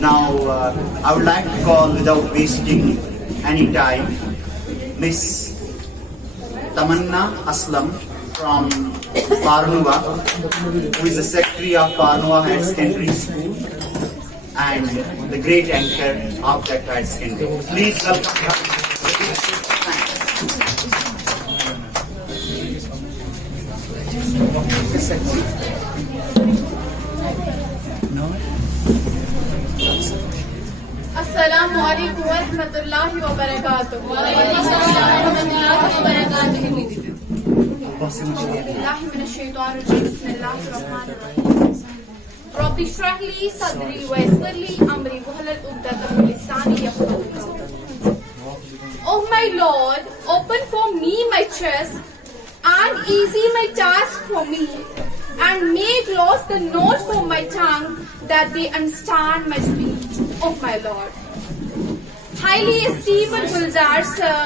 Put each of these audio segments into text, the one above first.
Now, I would like to call, without wasting any time, Miss Tamanna Aslam from Parnuva, who is the Secretary of Parnuva Higher Secondary School and the great anchor of that higher secondary. Please welcome her. Assalamu alaikum wa rahmatullahi wa barakatuh. Wa alaikum Rabbi shrah li sadri wa yassir li amri wahlul 'uqdatam min lisani yafqahu qawli. Oh my Lord, open for me my chest and easy my task for me, and make lost the note for my tongue that they understand my speech. Oh my Lord. Highly esteemed Gulzar sir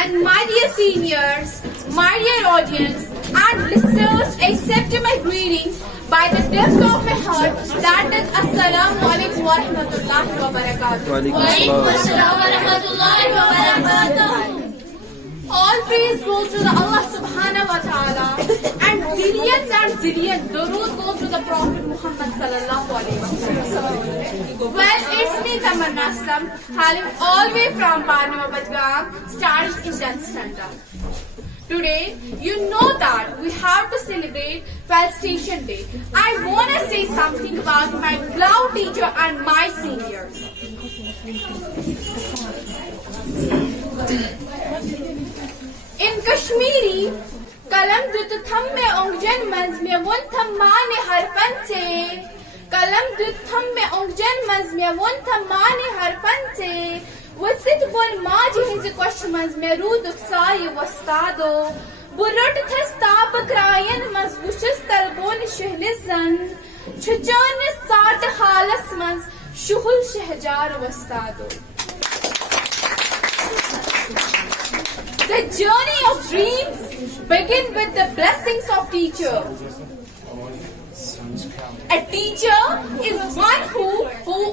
and my dear seniors, my dear audience and listeners, accept my greetings by the depth of my heart, that is Assalamu alaikum wa rahmatullahi wa barakatuh. Wa alaikum assalam wa rahmatullahi wa barakatuh. All praise goes to the Allah subhanahu wa ta'ala, and zillions durood go to the Prophet Muhammad sallallahu alaihi wasallam. Well, it's me Tamanna Aslam, hailing all the way from Parnuva Badgaon, studying in 10th standard. Today, you know that we have to celebrate Felicitation Day. I want to say something about my beloved teacher and my seniors. In Kashmiri, kalam dut tham mein ongjan manz mein won tham mane harfan se. Kalam dut tham mein ongjan manz mein won tham mane harfan se. Wasit bol ma jehiz questions mein ru duksai wastado. Burut thasta bakrayan mas wushis talbon shehlizan. Chuchan saat halas mas shuhul shehjar wastado. The journey of dreams begins with the blessings of teacher. A teacher is one who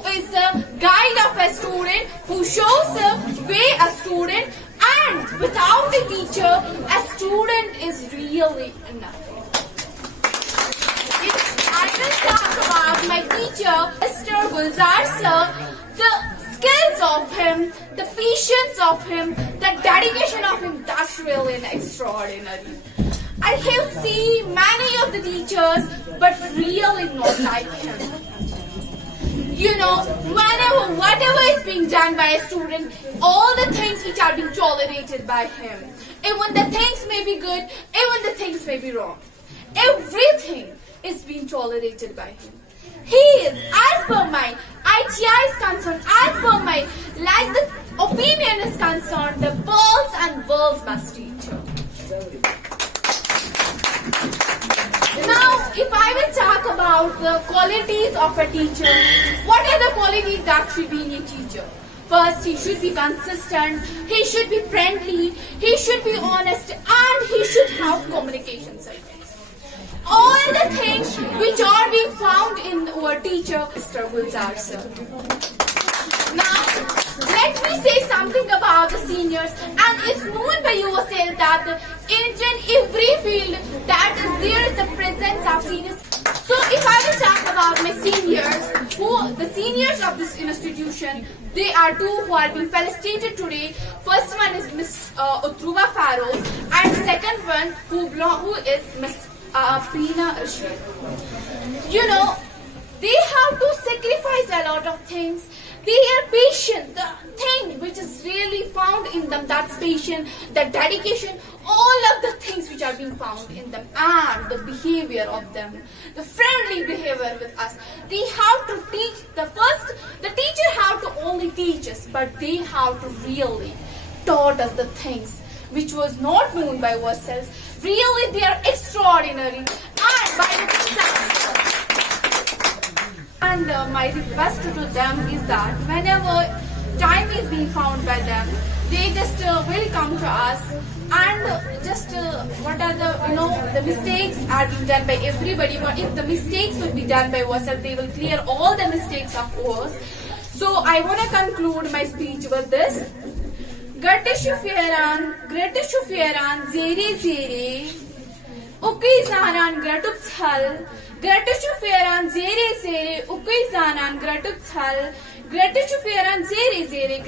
is a guide of a student, who shows the way a student, and without a teacher, a student is really nothing. I will talk about my teacher, Mr. Gulzar sir, the skills of him, the patience of him, the dedication of him, that's really extraordinary. I have seen many of the teachers, but really not like him. You know, whatever is being done by a student, all the things which are being tolerated by him, even the things may be good, even the things may be wrong, everything is being tolerated by him. He is, as per my ITI is concerned, as per my, like the opinion is concerned, the world's best teacher. Now, if I will talk about the qualities of a teacher, what are the qualities that should be in a teacher? First, he should be consistent, he should be friendly, he should be honest, and he should have communication skills. All the things which are being found in our teacher, Mr. Gulzar sir. Now, let me say something about the seniors, and it's known by yourself that in every field that is there is the presence of seniors. So if I will talk about my seniors, the seniors of this institution, they are two who are being felicitated today. First one is Miss Utruba Farouz, and second one who is Miss Preena Rashid. You know, they have to sacrifice a lot of things. They are patient. The thing which is really found in them, that's patience, the dedication, all of the things which are being found in them, and the behavior of them, the friendly behavior with us. They have to teach. The teacher have to only teach us, but they have to really taught us the things which was not known by ourselves. Really, they are extraordinary. And by the And my request to them is that whenever time is being found by them, they just will come to us and just what are the mistakes are being done by everybody. But if the mistakes will be done by ourselves, they will clear all the mistakes of ours. So I want to conclude my speech with this. Göttesche Fieran, Zere Zere, Ukei Zanan Gratupshal, Göttesche Fieran, Zere Zere, Ukei Zanan Gratupshal, Göttesche Fieran, Zere Zere,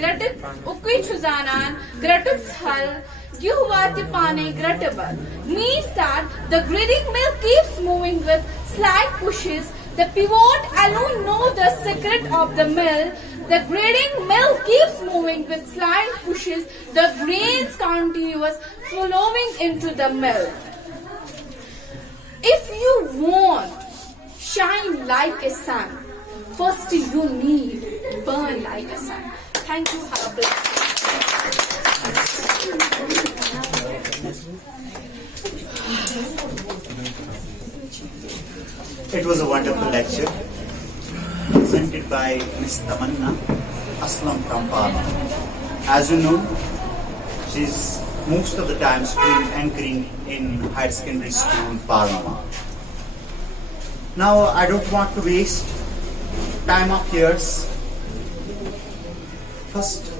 Ukei Chuzanan, Gratupshal, Yuhuvatipane Grattabal. Means that the grading mill keeps moving with slight pushes. The pivot alone know the secret of the mill. The grading mill keeps moving with slight pushes. The grains continuous flowing into the mill. If you want shine like a sun, first you need burn like a sun. Thank you. Have a blessed It was a wonderful lecture presented by Miss Tamanna Aslam from Parma. As you know, she's most of the times doing anchoring in higher secondary school Parma. Now I don't want to waste time of yours. First,